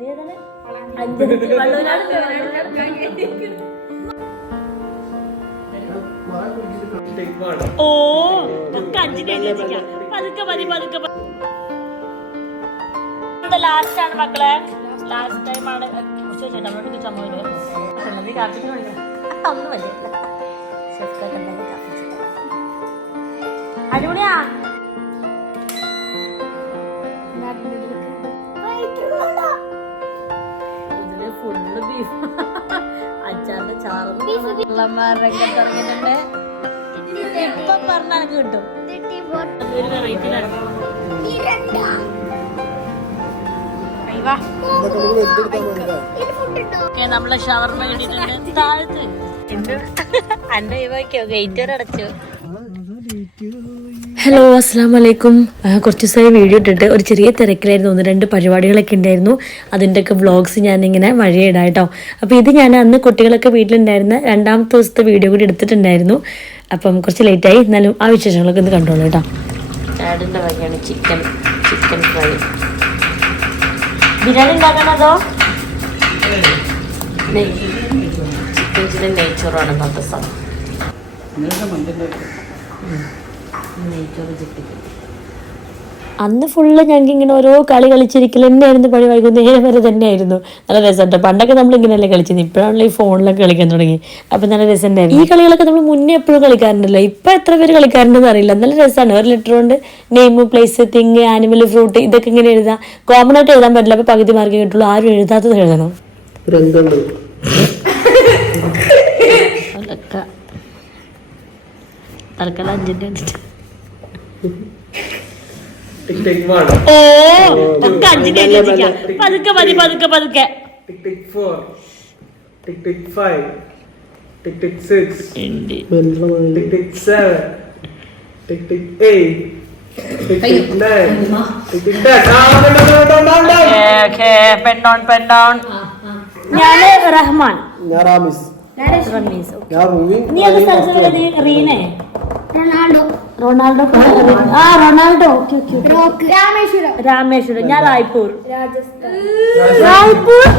ഓ ഒക്കെ 5 എഴുതിക്കാം. പതുക്കെ മതി പതുക്കെ. ലാസ്റ്റ് ആണ് മക്കളെ, ലാസ്റ്റ് ടൈം ആണ്. നമ്മളോട് ചമ്മ കാർത്തിക് ഒന്നും വലിയ അടിപൊളിയാ. ഫുള്ള് ബീഫ്, അച്ചാറിന്റെ ചാറിട്ടുണ്ട്. ഇപ്പൊ പറഞ്ഞാൽ കിട്ടും. ഒരു വെറൈറ്റിയിലാണ്. നമ്മളെ ഷവർമ കിട്ടിയിട്ടുണ്ട്. താഴത്ത് എന്റെ ഗേറ്റ് വരെ അടച്ചു. ഹലോ, അസ്സാം വലൈക്കും. കുറച്ച് ദിവസമായി വീഡിയോ ഇട്ടിട്ട് ഒരു ചെറിയ തിരക്കിലായിരുന്നു. 1-2 പരിപാടികളൊക്കെ ഉണ്ടായിരുന്നു. അതിൻ്റെയൊക്കെ വ്ളോഗ്സ് ഞാനിങ്ങനെ വഴിയിടാം കേട്ടോ. അപ്പോൾ ഇത് ഞാൻ അന്ന് കുട്ടികളൊക്കെ വീട്ടിലുണ്ടായിരുന്ന 2ാമത്തെ ദിവസത്തെ വീഡിയോ കൂടി എടുത്തിട്ടുണ്ടായിരുന്നു. അപ്പം കുറച്ച് ലേറ്റായി, എന്നാലും ആ വിശേഷങ്ങളൊക്കെ ഒന്ന് കണ്ടോളൂ കേട്ടോ. ആഡിൻ്റെ വകയാണ് ചിക്കൻ ഫ്രൈ. ബിരിയാണി ഉണ്ടാക്കണതോ ചിക്കൻ നെയ്ച്ചോറാണ് ഇന്നത്തെ സാധനം. അന്ന് ഫുള്ള് ഞങ്ങൾക്ക് ഇങ്ങനെ ഓരോ കളി കളിച്ചിരിക്കൽ തന്നെയായിരുന്നു. പണി വൈകുന്നേരം വരെ തന്നെയായിരുന്നു. നല്ല രസമുണ്ട്. പണ്ടൊക്കെ നമ്മൾ ഇങ്ങനെയല്ലേ കളിച്ചിരുന്നത്. ഇപ്പോഴാണല്ലോ ഈ ഫോണിലൊക്കെ കളിക്കാൻ തുടങ്ങി. അപ്പം നല്ല രസമുണ്ടായിരുന്നു. ഈ കളികളൊക്കെ നമ്മൾ മുന്നേ എപ്പോഴും കളിക്കാറുണ്ടല്ലോ. ഇപ്പം എത്ര പേര് കളിക്കാറുണ്ടെന്ന് അറിയില്ല. നല്ല രസമാണ്. ഒരു ലെറ്റർ കൊണ്ട് name, place, thing, animal, fruit ഇതൊക്കെ ഇങ്ങനെ എഴുതാം. കോമൺ ആയിട്ട് എഴുതാൻ പറ്റില്ല. അപ്പോൾ പകുതി മാർക്ക് കിട്ടുള്ളൂ. ആരും എഴുതാത്തത് എഴുതണം. തൽക്കാലം 5 വെച്ചിട്ട് ഓ ഒക്കെ 5 എഴുതിക്കാം. പതുക്കെ മതി പതുക്കെ പതുക്കെ. Tick tick 4, tick tick 5, tick tick 6, tick tick 7, tick tick 8, tick tick 9, tick tick 10. Okay, pen down. ഞാന് റഹ്മാൻ. ഞാൻ റാമിസ്. റമീസ്. ഞാൻ റൂബി. നീ ഏത് സ്ഥലത്തുള്ളത്? റീനെ. റൊണാൾഡോ. രാമേശ്വരം. ഞാൻ റായ്പൂർ.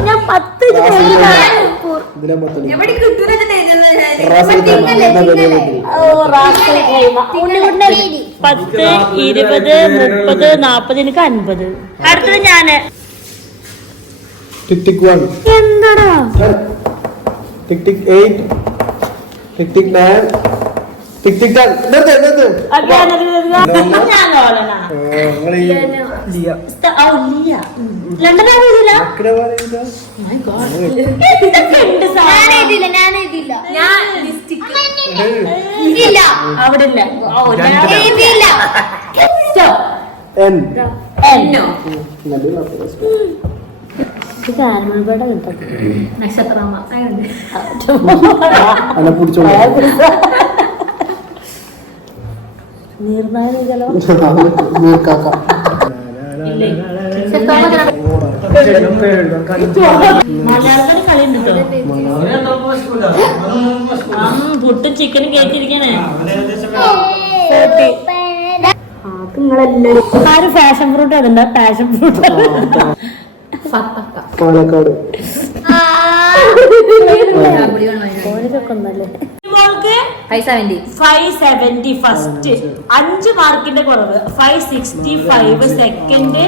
ഞാൻ 10 10, 20, 30, 40 എനിക്ക് 50. അടുത്തത് ഞാന്. ടിക് ടിക് 1. എന്താടാ? ടിക് ടിക് 8, ടിക് ടിക് 9, ടിക് ടിക് 10. നിർത്ത്. പുട്ടും ചിക്കനും കേട്ടിരിക്കണേ. ആരും ഫാഷൻ ഫ്രൂട്ട് അതുണ്ടാ? Passion fruit Palakkad. മോൾക്ക് 570 ഫസ്റ്റ്, 5 മാർക്കിന്റെ കുറവ്. 565 സെക്കൻഡ്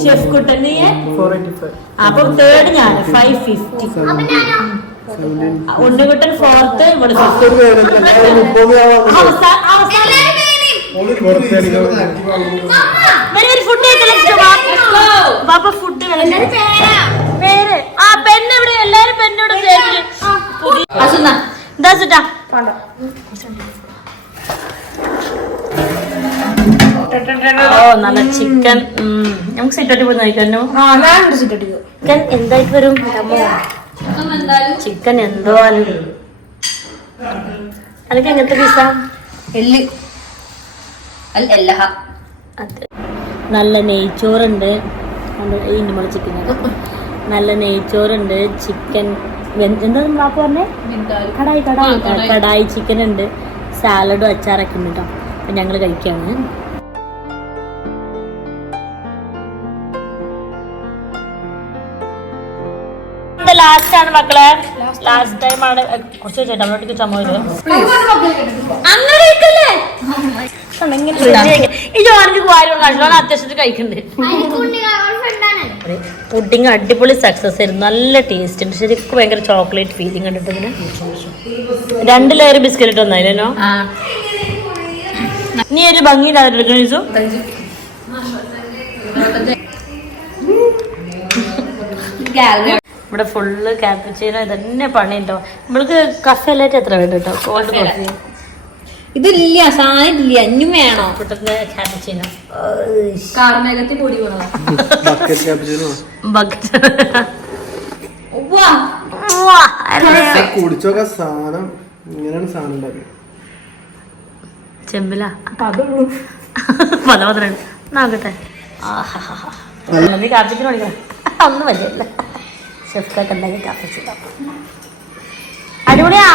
ഷെഫ് കുട്ടന്. 485. അപ്പൊ തേർഡ് ഞാൻ 550. ഉണ്ണിക്കുട്ടൻ 4th. ഇവിടെ ഫുഡ് ഫുഡ് പേര് ആ പെണ്ണ് ഇവിടെ. എല്ലാരും പെണ്ണോട് നല്ല ചിക്കൻ. നമുക്ക് സിറ്റോട്ടി പോയി നോക്കാനോ? ചിക്കൻ എന്തായിട്ട് വരും? ചിക്കൻ എന്തോ അതൊക്കെ എങ്ങനത്തെ പീസാ? നല്ല നെയ്ച്ചോറുണ്ട്. ചിക്കൻ നല്ല നെയ്ച്ചോറുണ്ട്. ചിക്കൻ എന്താ വാക്ക് പറഞ്ഞേ? കടായി ചിക്കൻ ഉണ്ട്. സാലഡും അച്ചാറൊക്കെ ഉണ്ട് കേട്ടോ. അപ്പം ഞങ്ങൾ കഴിക്കുകയാണ്. ലാസ്റ്റ് ആണ് മക്കളെ, ലാസ്റ്റ് ടൈം ആണ്. കുറച്ച് ചേട്ടാ നമ്മളോട്ടേക്ക് ചുമ വരും. ഈ ജോലിക്ക് പോയാലും കണ്ടോളം അത്യാവശ്യത്തിൽ കഴിക്കുന്നുണ്ട്. പുഡിങ് അടിപൊളി സക്സസ് ആയിരുന്നു, നല്ല ടേസ്റ്റ് ഉണ്ട്. ശരിക്കും ഭയങ്കര ചോക്ലേറ്റ് ഫീലിംഗ് കണ്ടിട്ട് ഇങ്ങനെ 2 ലെയർ ബിസ്ക്കറ്റ് ഒന്നായില്ലോ. നീ ഒരു ഭംഗിയില്ലാതെ എടുക്കണ ഇവിടെ ഫുള്ള് ക്യാപ്ചീനോ ഇതന്നെ പണിയുണ്ടോ. നമ്മൾക്ക് കഫേ ലൈറ്റ് എത്ര വേണ്ട കേട്ടോ, കോൾഡ് കോഫി ഇതില്ല, സാധനം ഇല്ല, ഇനിയും വേണോ? ഇവിടുത്തെ ക്യാപ്ചീനോ കാർമേഘത്തിൽ പൊടി വേണോ? കുടിച്ചൊക്കെ സാധനം ഇങ്ങനെയാണ് സാധനം ഉണ്ടാക്കി ചെമ്പില പലപത്രണ്ട് നോക്കട്ടെ. നീ കാപ്പിച്ചിന് പഠിക്കണം ഒന്നും വലിയല്ല. ഷെഫ്റ്റൊക്കെ ഉണ്ടാക്കി കാപ്പിച്ചിട്ട് അടിപൊളിയാ.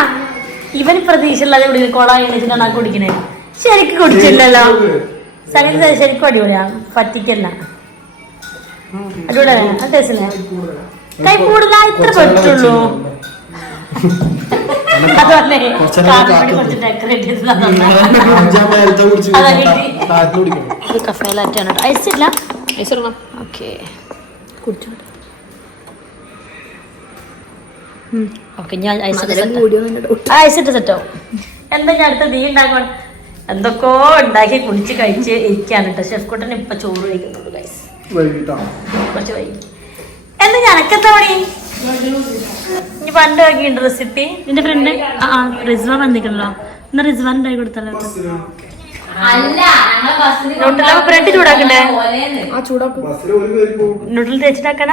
ഇവന് പ്രതീക്ഷയില്ലാതെ ഇവിടെ കൊളായി എണ്ണിച്ചിട്ടാണ് കുടിക്കണേ. ശരിക്കും കുടിച്ചില്ലല്ലോ സംഗതി, ശരിക്കും അടിപൊളിയാ, പറ്റിക്കല്ല. അടിപൊളിയാ ടേസ്റ്റില്ലേ? കൈ കൂടുതലാ ഇത്ര പറ്റുള്ളൂ. അതുപോലെ കുറച്ച് ഡെക്കറേറ്റ് ചെയ്ത് കഫേലാറ്റാണ്. ഐസ് ഇല്ല, ഐസ് ഇടണം. ഓക്കെ കുടിച്ചോ. ഓക്കെ ഞാൻ ഐസ് ഇട്ട് സെറ്റാവും. എന്താ ഞാൻ അടുത്ത നീ ഉണ്ടാക്കാൻ എന്തൊക്കെയോ ഉണ്ടാക്കി കുടിച്ച് കഴിച്ച് ഇരിക്കാണ് കേട്ടോ. ഷെഫ് കുട്ടൻ ഇപ്പൊ ചോറ് കഴിക്കുന്നുള്ളൂ ഗൈസ്, കുറച്ച് വൈകി. എന്താ ഞനക്കെന്താ പണി? ഇനി പണ്ട് നോക്കിയുണ്ട് റെസിപ്പി. നിന്റെ ഫ്രണ്ട് റിസ്വാൻ വന്നിക്കണല്ലോ, എന്നാ റിസ്വാൻ ഉണ്ടാക്കി കൊടുത്തല്ലോ. ബ്രെഡ് ചൂടാക്കണ്ടേ? നൂഡിൽ തേച്ചിട്ടാക്കണ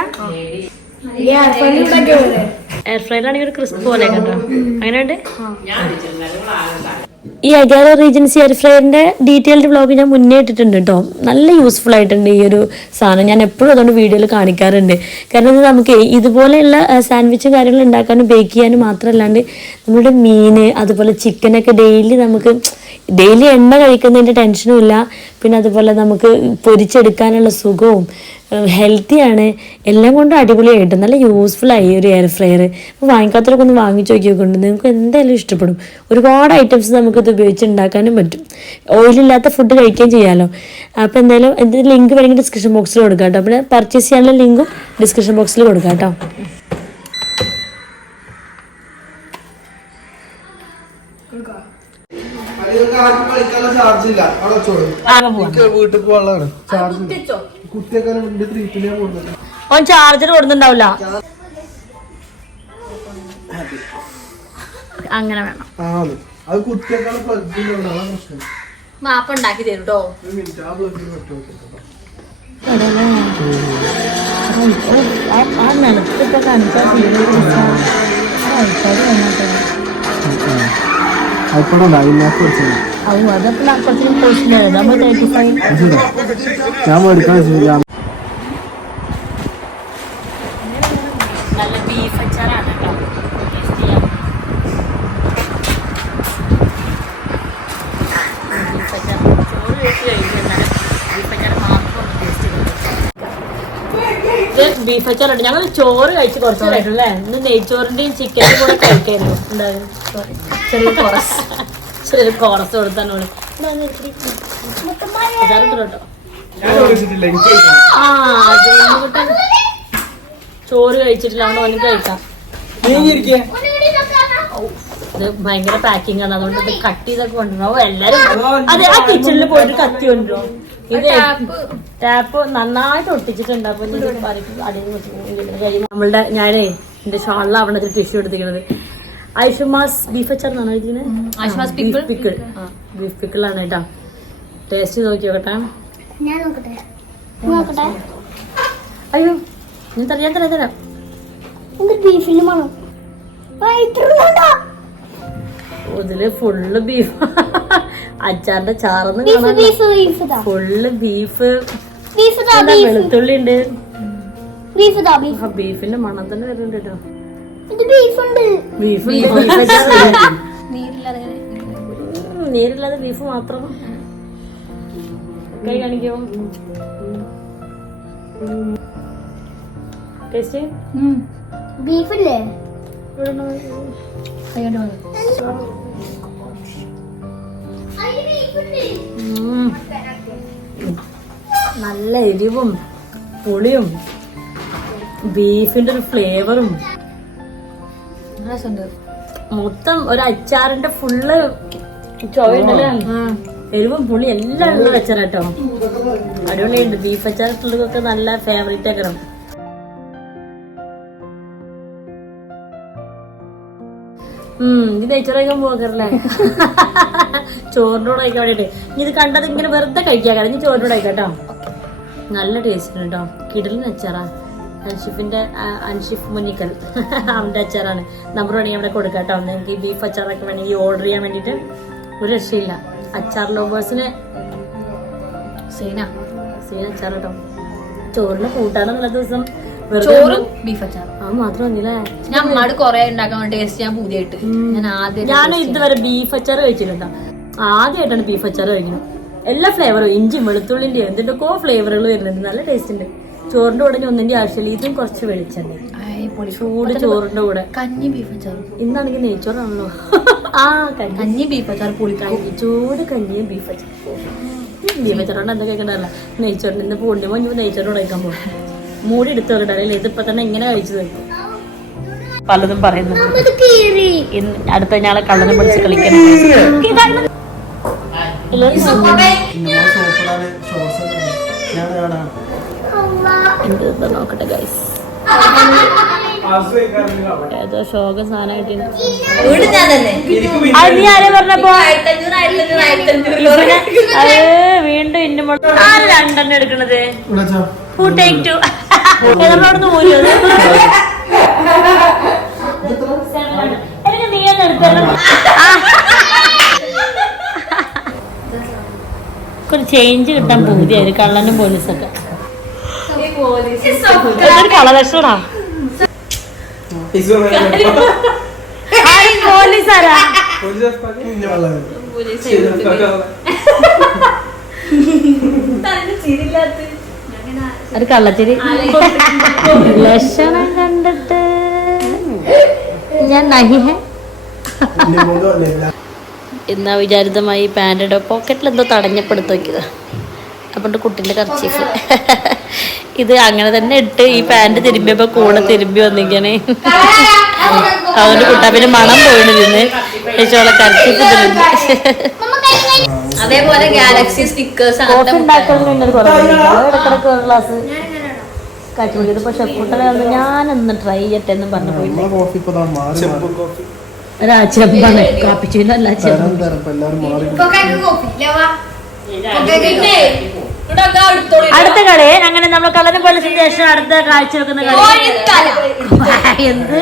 എയർ ഫ്രൈലാണെങ്കിൽ ഒരു ക്രിസ്പ് പോലെ കേട്ടോ. അങ്ങനെയുണ്ട്. ഈ അഗാരോ റീജൻസി എയർ ഫ്രൈറിന്റെ ഡീറ്റെയിൽഡ് വ്ളോഗ് ഞാൻ മുന്നേ ഇട്ടിട്ടുണ്ട് കേട്ടോ. നല്ല യൂസ്ഫുൾ ആയിട്ടുണ്ട് ഈ ഒരു സാധനം. ഞാൻ എപ്പോഴും അതുകൊണ്ട് വീഡിയോയിൽ കാണിക്കാറുണ്ട്. കാരണം ഇത് നമുക്ക് ഇതുപോലെയുള്ള സാൻഡ്വിച്ചും കാര്യങ്ങളും ഉണ്ടാക്കാനും ബേക്ക് ചെയ്യാനും മാത്രമല്ലാണ്ട് നമ്മുടെ മീൻ അതുപോലെ ചിക്കനൊക്കെ ഡെയിലി എണ്ണ കഴിക്കുന്നതിൻ്റെ ടെൻഷനും ഇല്ല. പിന്നെ അതുപോലെ നമുക്ക് പൊരിച്ചെടുക്കാനുള്ള സുഖവും ഹെൽത്തിയാണ്, എല്ലാം കൊണ്ടും അടിപൊളിയായിട്ട് നല്ല യൂസ്ഫുള്ളായി ഒരു എയർ ഫ്രയർ. അപ്പോൾ വാങ്ങിക്കാത്തവരൊക്കെ ഒന്ന് വാങ്ങിച്ച് നോക്കിയോണ്ട് നിങ്ങൾക്ക് എന്തായാലും ഇഷ്ടപ്പെടും. ഒരുപാട് ഐറ്റംസ് നമുക്കിത് ഉപയോഗിച്ച് ഉണ്ടാക്കാനും പറ്റും. ഓയിലില്ലാത്ത ഫുഡ് കഴിക്കുകയും ചെയ്യാമല്ലോ. അപ്പോൾ എന്തായാലും ഇതിൻ്റെ ലിങ്ക് വേണമെങ്കിൽ ഡിസ്ക്രിപ്ഷൻ ബോക്സിൽ കൊടുക്കാം കേട്ടോ. പിന്നെ പർച്ചേസ് ചെയ്യാനുള്ള ലിങ്കും ഡിസ്ക്രിപ്ഷൻ ബോക്സിൽ കൊടുക്കാം കേട്ടോ. വീട്ടിൽ പോകാനുള്ളതാണ് ചാർജ്. കുത്തിയൊക്കെ ഓൻ ചാർജർ കൊടുക്കുന്നുണ്ടാവില്ല. അങ്ങനെ വേണം. അത് കുത്തിയേക്കാൾ പ്രശ്നം. മാപ്പ ഉണ്ടാക്കി തരും കേട്ടോ. നല്ല ബീഫ് അച്ചാറാണ് കേട്ടോ. ബീഫ് അച്ചാർ ചോറ് കഴിച്ച് കഴിഞ്ഞാൽ ബീഫ് അച്ചാർ മാത്രം ടേസ്റ്റ് ചെയ്തു. ബീഫ് അച്ചാറുണ്ട്. ഞങ്ങൾ ചോറ് കഴിച്ച് കുറച്ച് കഴിക്കല്ലേ. ഇന്ന് നെയ്ച്ചോറിന്റെയും ചിക്കനും കൂടെ കഴിക്കായിരുന്നു. എന്തായാലും ചെറിയ കോറസ് കൊടുത്താനോട് കേട്ടോ. ചോറ് കഴിച്ചിട്ടില്ല, അതുകൊണ്ട് ഓന് കഴിക്കാം. ഇത് ഭയങ്കര പാക്കിംഗ് ആണ്, അതുകൊണ്ട് ഇത് കട്ട് ചെയ്തൊക്കെ കൊണ്ടുവരണം. എല്ലാരും അതെ ആ കിച്ചണിൽ പോയിട്ട് കത്തി കൊണ്ടുവരും. ഇത് ടാപ്പ് നന്നായിട്ട് ഒട്ടിച്ചിട്ടുണ്ട്. അപ്പൊ നമ്മളുടെ ഞാനേ എന്റെ ഷാളിലാണ് അവിടെ ടിഷ്യൂ എടുത്തിരിക്കുന്നത്. ഐഷുമാസ് ബീഫ് അച്ചാർ എന്നാണ് എഴുതിയത്. ബീഫ് പിക്കിളാണ് കേട്ടോ. ടേസ്റ്റ് നോക്കി നോക്കട്ടെ. അയ്യോ ഞാൻ തരാം. ഇതില് ഫുള്ള് ബീഫ്. അച്ചാറിന്റെ ചാറന്ന് കാണാൻ ഫുള്ള് ബീഫ്. വെളുത്തുള്ളി ഉണ്ട്. ബീഫിന്റെ മണം തന്നെ വരുന്നുണ്ട് കേട്ടോ. ബീഫ് നീരില്ലാതെ ബീഫ് മാത്രം. കൈ കാണിക്കോ? ടേസ്റ്റ് ബീഫില്ലേ? നല്ല എരിവും പുളിയും ബീഫിന്റെ ഒരു ഫ്ലേവറും മൊത്തം ഒരു അച്ചാറിന്റെ ഫുള്ള് ചോറുണ്ടല്ലേ. എരിവും പുളി എല്ലാം ഉള്ള അച്ചാറാട്ടോ. അടിപൊളിയുണ്ട്. ബീഫ് അച്ചാറിട്ടുള്ളതൊക്കെ നല്ല ഫേവറേറ്റ് ആക്കണം. ഇത് നെയ്ച്ചോറ് കഴിക്കാൻ പോകാറല്ലേ? ചോറിൻ്റെ കൂടെ കഴിക്കാൻ വേണ്ടിട്ട്. ഇനി ഇത് കണ്ടത് ഇങ്ങനെ വെറുതെ കഴിക്കാൻ കാരണം ഇനി ചോറിൻ്റെ കൂടെ കഴിക്കാട്ടോ. നല്ല ടേസ്റ്റ് ഉണ്ട് കേട്ടോ. കിടലിന് അച്ചാറാ. അൻഷിഫ് മുന്നിക്കൽ അവന്റെ അച്ചാറാണ്. നമ്പർ വേണമെങ്കിൽ അവിടെ കൊടുക്കാം കേട്ടോ. നിങ്ങൾക്ക് ബീഫ് അച്ചാറൊക്കെ വേണമെങ്കിൽ ഓർഡർ ചെയ്യാൻ വേണ്ടിട്ട് ഒരു രക്ഷയില്ല. അച്ചാർ ലോവേഴ്സിന് സീന അച്ചാർ കേട്ടോ. ചോറിന് കൂട്ടാനുള്ള ദിവസം ബീഫ് അച്ചാർ അത് മാത്രം വന്നില്ലേ? ഞാൻ അമ്മയോട് കൊറേ ഉണ്ടാക്കാൻ ടേസ്റ്റ് ഞാൻ പുതിയായിട്ട് ഞാൻ ഇതുവരെ ബീഫ് അച്ചാർ കഴിച്ചിട്ടുണ്ടോ. ആദ്യമായിട്ടാണ് ബീഫ് അച്ചാർ കഴിക്കുന്നത്. എല്ലാ ഫ്ലേവറും ഇഞ്ചിയും വെളുത്തുള്ളിന്റെ എന്തിന്റെയൊക്കെ ഫ്ലേവറുകൾ വരുന്നുണ്ട്. നല്ല ടേസ്റ്റ് ഉണ്ട്. ചോറിന്റെ കൂടെ ഒന്നിന്റെ ആവശ്യമില്ല. ഇതും കുറച്ച് വെളിച്ചെണ്ണ ചൂട് ചോറിന്റെ കൂടെ. കഞ്ഞി ബീഫ് അച്ചാർ ഇന്നാണെങ്കിൽ നെയ്ച്ചോറാണല്ലോ. ആ കഞ്ഞി ബീഫ് അച്ചാർ പുളിക്കഞ്ഞി ചൂട് കഞ്ഞിയും ബീഫ് അച്ചാർ. ബീഫ് അച്ചാറോണ്ട് എന്തൊക്കെ കഴിക്കണ്ടല്ല. നെയ്ച്ചോറിന് ഇന്ന് പൂണ്ടി മഞ്ഞു നെയ്ച്ചോറ് കഴിക്കാൻ പോകും. മൂടി എടുത്ത് വെക്കണ്ടല്ലേ. ഇതിപ്പോ തന്നെ ഇങ്ങനെ കഴിച്ചു തീർക്കും. പലതും പറയുന്നു. അടുത്ത ഞാളെ കള്ളനെ പിടിച്ച് കളിക്കണം. നോക്കട്ടെ ഗൈസ്. ഏതോ ശോക സാധനം കിട്ടിയത്. നീ ആരെ പറഞ്ഞപ്പോ അത് വീണ്ടും ഇന്നും രണ്ടെണ്ണം എടുക്കണത്. നമ്മളവിടുന്ന് പോലും എനിക്ക് നീ ഒരു ചേഞ്ച് കിട്ടാൻ പൂതിയായിരുന്നു. കള്ളനും പോലീസൊക്കെ കളലക്ഷണാ. പോലീസാരാ? ഒരു കള്ളച്ചിരി ലക്ഷണം കണ്ടിട്ട് ഞാൻ നഹിഹേ എന്നാ വിചാരിതമായി പാൻറ്റിയുടെ പോക്കറ്റിൽ എന്തോ തടഞ്ഞപ്പെടുത്ത് നോക്കിയതാ. അപ്പം കുട്ടീൻ്റെ കർച്ചീഫ് ഇത് അങ്ങനെ തന്നെ ഇട്ട് ഈ പാൻറ് തിരുമ്പിയപ്പോ കൂടെ തിരുമ്പി വന്നിരിക്കണേ. അതുകൊണ്ട് കുട്ടാപ്പിന്റെ മണം പോയിട്ടിരുന്ന് ചേച്ചോളെ കർച്ചീഫ് തിരുമ്പി. അതേപോലെ ഗാലക്സി സ്റ്റിക്കേഴ്സ് കോഫി ഉണ്ടാക്കുന്നതിന് ഇടക്കിടക്ക് ഒരു ഗ്ലാസ് കാച്ചു കുടിക്കുന്നത്. ഇപ്പൊ ഷെഫ്കുട്ടനെ ഞാനൊന്ന് ട്രൈ ചെയ്യട്ടെ എന്ന് പറഞ്ഞു പോയില്ലേ. ചെമ്പാണ് കാപ്പിച്ചൂല്ല ചെമ്പ്. അടുത്ത കളി അങ്ങനെ നമ്മൾ കളറിന് പോലീസിന് ശേഷം അടുത്ത കാഴ്ച വെക്കുന്ന കളി എന്ത്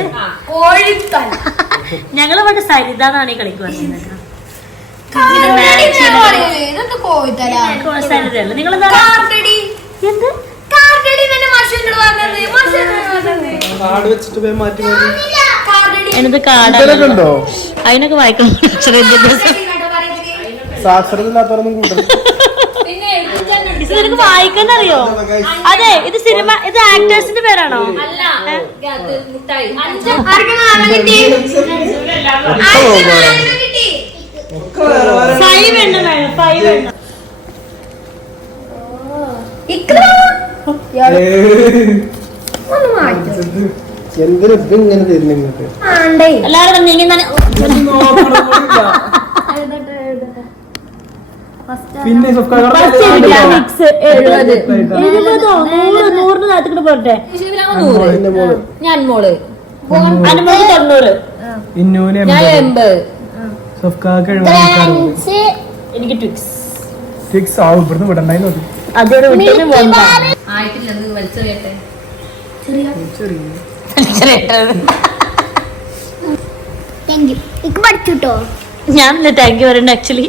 ഞങ്ങള് പണ്ട് സരിതാന്നാണ് ഈ കളിക്ക് പറയുന്നത്. നിങ്ങളെന്താ എന്ത് എനിത് കാർഡുണ്ടോ? അതിനൊക്കെ വായിക്കണം. നിനക്ക് വായിക്കാൻ അറിയോ? അതെ, ഇത് സിനിമ, ഇത് ആക്ടേഴ്സിന്റെ പേരാണോ? എല്ലാവരും പിന്നെ നൂറിന് നാട്ടിൽ പോട്ടെ. ഞാൻ മോള് അനുമതി 90. ഞാൻ 80. എനിക്ക് ട്വിക്സ് ഇവിടുന്ന് വിടണ്ടായി നോക്കി. അതോടെ വിട്ടു പോകണ്ട. ആയിട്ടില്ല വലിച്ചു കേട്ടെ. ഞാനല്ലേ താങ്ക് യു പറയണ്ട. ആക്ച്വലി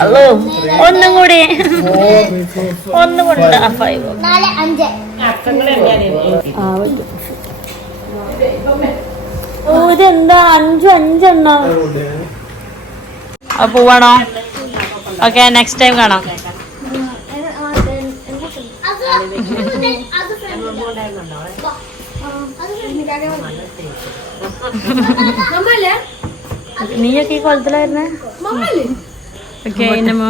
ഹലോ ഒന്നും കൂടി ഒന്നും കൊണ്ട് ഇതെന്താ 5 പോവാണോ? ഓക്കെ, നെക്സ്റ്റ് ടൈം കാണാം. നീയൊക്കെ ഈ കൊലത്തിലായിരുന്നേ? ഓക്കെ ഇന്നമ്മ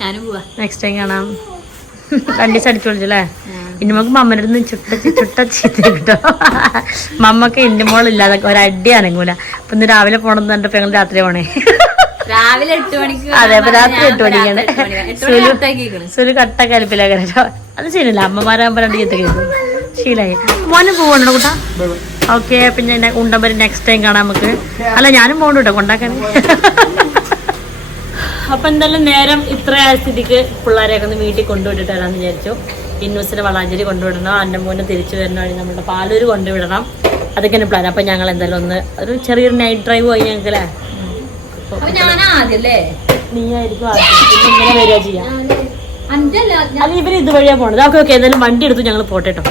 ഞാനും പോവാ. നെക്സ്റ്റ് ടൈം കാണാം. 2 ദിവസം അടിച്ചു വിളിച്ചല്ലേ? ഇന്നമ്മക്ക് മമ്മൻ്റെ അടുത്ത് ചുട്ട ചീത്ത കിട്ടോ. മമ്മക്ക് ഇന്നമോളില്ലാതെ ഒരടി അനങ്ങൂല. അപ്പൊ ഇന്ന് രാവിലെ പോണെന്ന് പറഞ്ഞപ്പോ ഞങ്ങൾ രാത്രി പോണേ. രാവിലെ 8 മണിക്ക്. അതെ, അപ്പൊ രാത്രി 8 മണിക്കാണ്. സുലു കട്ട കലിപ്പിലാക്കാൻ കേട്ടോ. അത് ശരിയല്ല, അമ്മമാരാകുമ്പോ 2 ചീത്ത കേൾക്കും. ശീലായി. മോനും പോകണ്ടോ കൂട്ടാ? ഓക്കെ, പിന്നെ ഉണ്ടമ്പര് നെക്സ്റ്റ് ടൈം കാണാം നമുക്ക്. അല്ല, ഞാനും പോകണ്ട കേട്ടോ കൊണ്ടാക്കാൻ. അപ്പൊ എന്തായാലും നേരം ഇത്രയായ സ്ഥിതിക്ക് പിള്ളേരെയൊക്കെ ഒന്ന് വീട്ടിൽ കൊണ്ടുവിട്ടിട്ട് വരാമെന്ന് വിചാരിച്ചു. ഇന്നൂസിനെ വളാഞ്ചേരി കൊണ്ടുവിടണം, എൻ്റെ മോനെ തിരിച്ചു വരുന്ന വഴി നമ്മുടെ പാലൂര് കൊണ്ടുവിടണം. അതൊക്കെയാണ് പ്ലാൻ. അപ്പൊ ഞങ്ങൾ എന്തായാലും ഒന്ന് ഒരു ചെറിയൊരു നൈറ്റ് ഡ്രൈവ് പോയി ഞങ്ങൾക്ക് അല്ലേ? നീയായിരിക്കും ഇങ്ങനെ വരിക ചെയ്യാം. അല്ല, ഇവര് ഇതുവഴിയാ പോണത്. ഓക്കെ ഓക്കെ, എന്തായാലും വണ്ടി എടുത്തു ഞങ്ങൾ പോട്ടെ കേട്ടോ.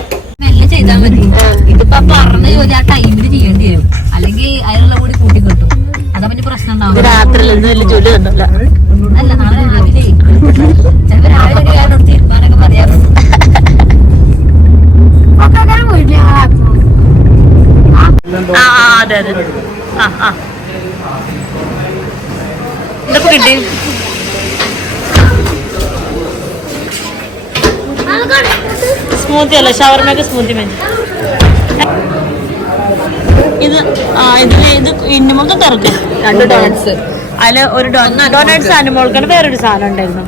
മെല്ലെ ചെയ്താൽ മതി. ഇതിപ്പോ പറഞ്ഞ ജോലി ആ ടൈമില് ചെയ്യേണ്ടി വരും, അല്ലെങ്കിൽ അതിനുള്ള കൂടി കൂട്ടി കിട്ടും. അതാ പിന്നെ പ്രശ്നം ഉണ്ടാവും. രാത്രിയിൽ ഒന്നും വലിയ ജോലി തന്നില്ല. അല്ല, നാളെ രാവിലെ ചിലപ്പോ രാവിലെ ഒരു കാര്യം തീരുമാനമൊക്കെ പറയാം. അതെ അതെ. ഇതൊക്കെ കിട്ടി. സ്മൂത്തി അല്ല, ഷവർമയൊക്കെ സ്മൂത്തി മതി. ഇത് ഇത് ഇന്നുമൊക്കെ തുറക്കും. 2 ഡോണറ്റ്സ്. അതില് ഒരു ഡോണറ്റ്സ് അനുമോൾക്കാണ്. വേറൊരു സാധനം ഉണ്ടായിരുന്നു,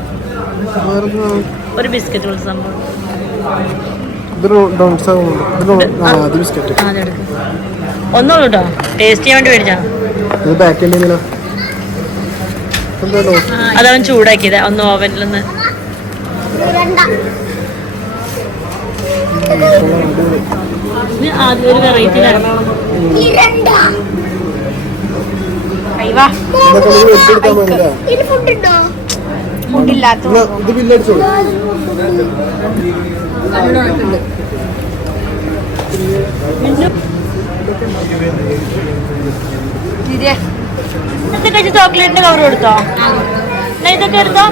ഒരു ബിസ്ക്കറ്റ് പോലത്തെ സംഭവം. ഒന്നുള്ളൂ കേട്ടോ, ടേസ്റ്റ് ചെയ്യാൻ വേണ്ടി മേടിച്ചാ. അതവൻ ചൂടാക്കിയത് ഒന്ന് ഓവനിലൊന്ന്. ആദ്യം ഒരു വെറൈറ്റി ചോക്ലേറ്റിന്റെ കവർ കൊടുത്തോ? എന്നാ ഇതൊക്കെ എടുത്തോ.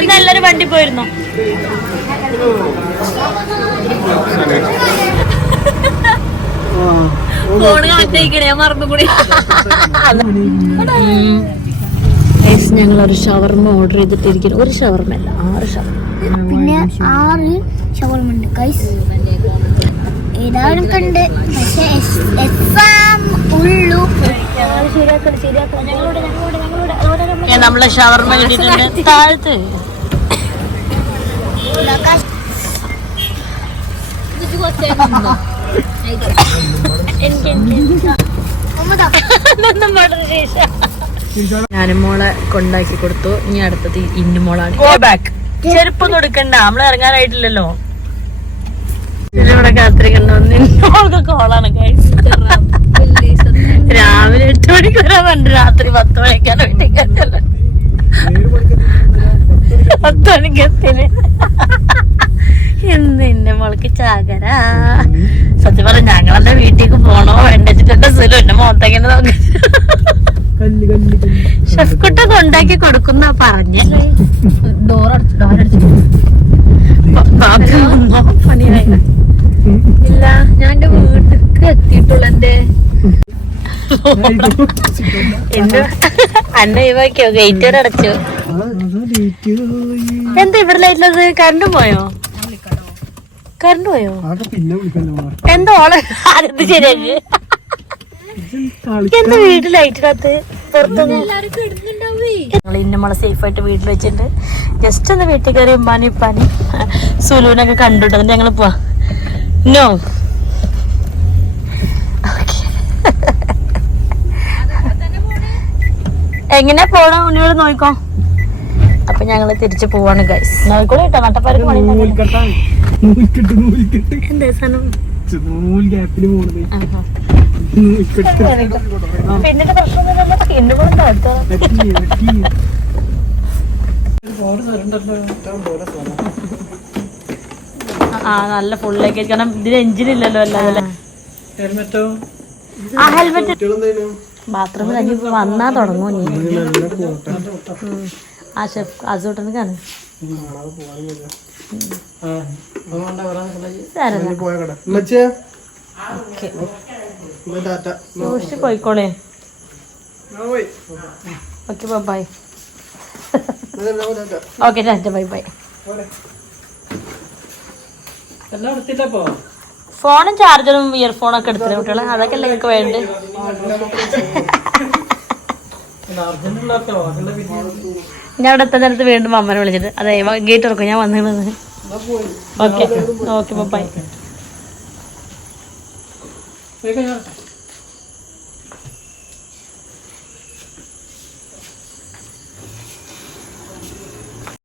എന്നാ എല്ലാരും വണ്ടി പോയിരുന്നോ? ഫോണ് കണക്ട് ഞാൻ മറന്നുകൂടി. ഞങ്ങൾ ഒരു ഷവർമ ഓർഡർ ചെയ്തിട്ടിരിക്കുന്നു. ഒരു ഷവർമ അല്ല, 6 ഷവർമ. പിന്നെ 6 ഷവർമ ഉണ്ട് ഗൈസ്. ഏതായാലും കണ്ട് പക്ഷേ ഉള്ളൂ. നമ്മളെ ഷവർമ കിട്ടിയിട്ടുണ്ട് താഴത്ത്. ഞാനും മോളെ കൊണ്ടാക്കി കൊടുത്തു. ഇനി അടുത്തത് ഇന്നുമോളാണ്. Go back. ചെരുപ്പൊന്നും എടുക്കണ്ട, നമ്മള് ഇറങ്ങാനായിട്ടില്ലല്ലോ. ഇവിടെ കാത്തിരിക്കണ്ടോ? നിന്നോൾക്ക് കോളാണ് ഗൈസ്. രാവിലെ 8 മണിക്ക് വരാൻ വേണ്ട, രാത്രി 10 മണിക്കാണ് വീട്ടിൽ 10 മണിക്ക് എത്തിന്. എന്നെ മോൾക്ക് ചാകര. സത്യം പറഞ്ഞ ഞങ്ങളെന്റെ വീട്ടിലേക്ക് പോണോ വേണ്ടിച്ചിട്ട് സുലു എന്നെ മോത്തേങ്ങനെ നോക്കി. ഷെഫ് കുട്ട കൊണ്ടാക്കി കൊടുക്കുന്ന പറഞ്ഞേ. പണിയായി ഇല്ല, ഞാൻ എന്റെ വീട്ടിലേക്ക് എത്തിയിട്ടുള്ള അന്നെ ഒഴിവാക്കിയോ? ഗേറ്റ് വരെ അടച്ചു. എന്താ ഇവിടെ ലൈറ്റിലത്? കറണ്ട് പോയോ? കറണ്ട് പോയോ? എന്താ ഓളെ ആരത് ശരിയാക്ക്? എന്താ വീട്ടിൽ ലൈറ്റിനകത്ത് ഞങ്ങൾ ഇന്നമ്മളെ സേഫ് ആയിട്ട് വീട്ടിൽ വെച്ചിട്ടുണ്ട്. ജസ്റ്റ് ഒന്ന് വീട്ടിൽ കയറി ഉമ്മാനി ഉപ്പാനി സുലുവിനൊക്കെ കണ്ടുട്ടോ. എന്നിട്ട് ഞങ്ങൾ പോവാ. നോ എങ്ങനെ പോണോ ഉണ്ണിയോട് നോക്കോ. അപ്പൊ ഞങ്ങള് തിരിച്ചു പോവാണ് ഗൈസ്. നോക്കൂടെ കേട്ടോ, നട്ടപ്പാർക്ക് എന്താ സാധനം. പിന്നെ പ്രശ്നം എന്നെ നല്ല ഫുൾ ലഗേജ്. കാരണം ഇതിന് എഞ്ചിനില്ലല്ലോ. അല്ലാതെ ആ ഹെൽമെറ്റ് ബാത്റൂമിൽ അഞ്ച് വന്നാ തുടങ്ങുമോ നീ? ആ ഷെഫ് അസോട്ടന് കാണും. പോയ കട ഉമ്മച്ചിയെ ഓക്കെ ടാറ്റ സൂക്ഷിച്ച് പോയിക്കോളേ പോയി okay bye Tata okay Tata bye bye. എല്ലാം എടുത്തിട്ടപ്പോ ഫോണും ചാർജറും ഇയർഫോണൊക്കെ എടുത്തില്ല കുട്ടികളെ, അതൊക്കെ അല്ലേ നിങ്ങൾക്ക് വേണ്ടത്. ഞാൻ അവിടെ എത്താൻ നേരത്ത് വീണ്ടും അമ്മനെ വിളിച്ചിട്ട് അതെ ഗേറ്റ് തുറക്കും ഞാൻ വന്നിരുന്നത്. Okay okay bye.